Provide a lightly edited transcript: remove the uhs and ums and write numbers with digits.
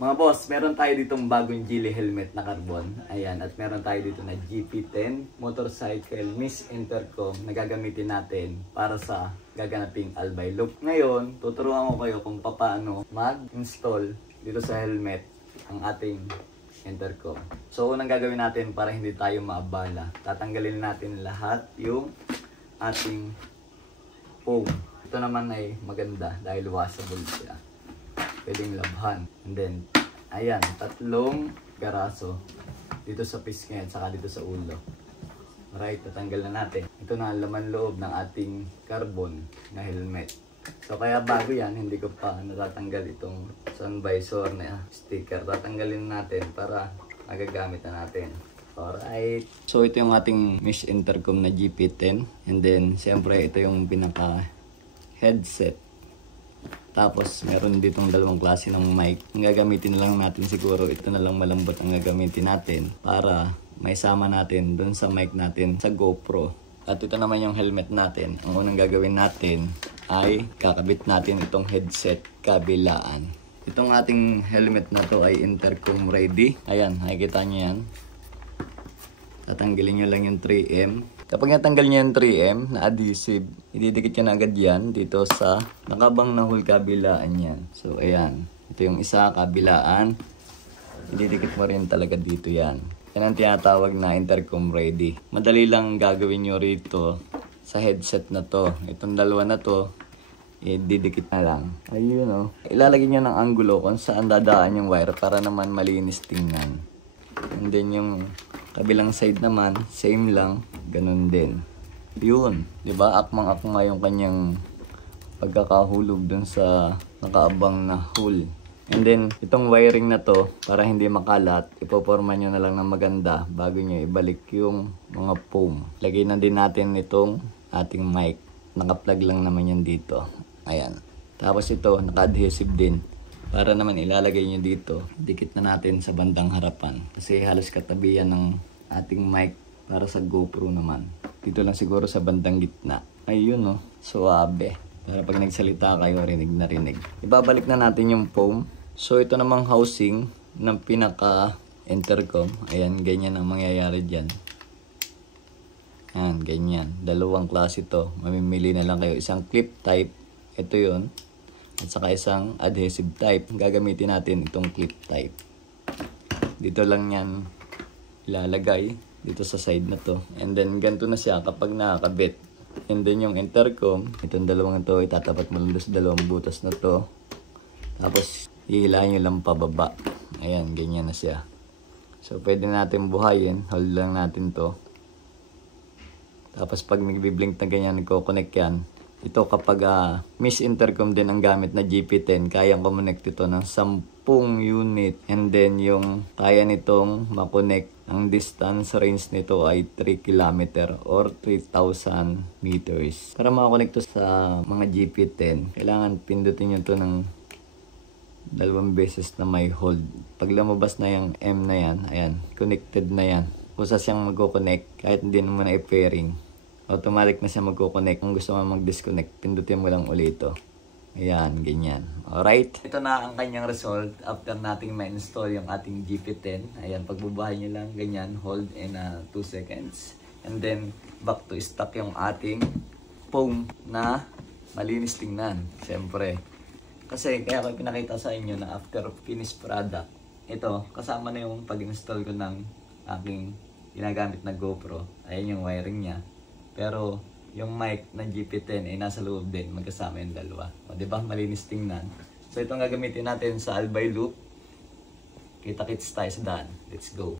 Mga boss, meron tayo ditong bagong Geely helmet na carbon. Ayan, at meron tayo dito na GP10 motorcycle Miss Intercom na gagamitin natin para sa gaganaping albay loop. Ngayon, tuturuan ko kayo kung paano mag-install dito sa helmet ang ating intercom. So, unang gagawin natin para hindi tayo maabala, tatanggalin natin lahat yung ating foam. Ito naman ay maganda dahil washable siya. Pwedeng labhan. And then, ayan, 3 garaso dito sa pisngi at saka dito sa ulo. Alright, tatanggal na natin. Ito na ang laman loob ng ating carbon na helmet. So, kaya bago yan, hindi ko pa natatanggal itong sun visor na sticker. Tatanggalin natin para magagamit na natin. Alright. So, ito yung ating Miss Intercom na GP10. And then, siyempre, ito yung pinaka headset. Tapos meron ditong dalawang klase ng mic. Ang gagamitin lang natin siguro, ito na lang malambot ang gagamitin natin para may sama natin dun sa mic natin sa GoPro. At ito naman yung helmet natin. Ang unang gagawin natin ay kakabit natin itong headset kabilaan. Itong ating helmet na to ay intercom ready. Ayan, nakikita nyo yan. Tatanggalin nyo lang yung 3M. Kapag natanggal niya yung 3M na adhesive, ididikit nyo na agad yan dito sa nakabang na hole kabilaan yan. So, ayan. Ito yung isa, kabilaan. Ididikit mo rin talaga dito yan. Yan ang tinatawag na intercom ready. Madali lang gagawin nyo rito sa headset na to. Itong dalawa na to, ididikit na lang. Ayun o. Ilalagay nyo ng angulo kung saan dadaan yung wire para naman malinis tingnan. And then yung kabilang side naman, same lang, ganun din. Yun, 'di ba? Akmang-akma yung kanyang pagkakahulog dun sa nakaabang na hole. And then, itong wiring na to, para hindi makalat, ipoporma nyo na lang ng maganda bago nyo ibalik yung mga foam. Lagay na din natin itong ating mic. Naka-plug lang naman yan dito. Ayan. Tapos ito, naka-adhesive din. Para naman ilalagay nyo dito, dikit na natin sa bandang harapan. Kasi halos katabi yan ng ating mic para sa GoPro naman. Dito lang siguro sa bandang gitna. Ayun no, suabe. Para pag nagsalita kayo, rinig na rinig. Ibabalik na natin yung foam. So ito namang housing ng pinaka-intercom. Ayan, ganyan ang mangyayari dyan. Ayan, ganyan. Dalawang klase ito. Mamimili na lang kayo. Isang clip type. Ito yun. At saka isang adhesive type. Gagamitin natin itong clip type. Dito lang yan ilalagay. Dito sa side na to. And then ganito na siya kapag nakakabit. And then yung intercom. Itong dalawang ito itatapat mo lang sa dalawang butas na to. Tapos hihilahin nyo lang pababa. Ayan, ganyan na siya. So pwede natin buhayin. Hold lang natin to. Tapos pag nagbiblink na ganyan, nagko-connect yan. Ito kapag Miss Intercom din ang gamit na GP10, kayang kumonect ito ng 10 unit. And then yung kaya nitong makonect, ang distance range nito ay 3 km or 3,000 meters. Para makakonect to sa mga GP10, kailangan pindutin nyo to ng 2 beses na may hold. Pag lumabas na yung M na yan, ayan, connected na yan. Kusa siyang magko-connect kahit hindi mo na i-pairing. Automatic na siya magko-connect. Kung gusto mo mag-disconnect, pindutin mo lang ulit ito. Ayan, ganyan. Alright. Ito na ang kanyang result after nating ma-install yung ating GP10. Ayan, pagbubuhay nyo lang, ganyan. Hold in 2 seconds. And then, back to stock yung ating foam na malinis tingnan. Siyempre. Kasi, kaya ko pinakita sa inyo na after finished product, ito, kasama na yung pag-install ko ng aking ginagamit na GoPro. Ayan yung wiring niya. Pero yung mic na GP10 ay nasa loob din, magkasama yung dalawa. O diba, malinis tingnan. So itong gagamitin natin sa albay loop. Kita-kits tayo sa daan. Let's go.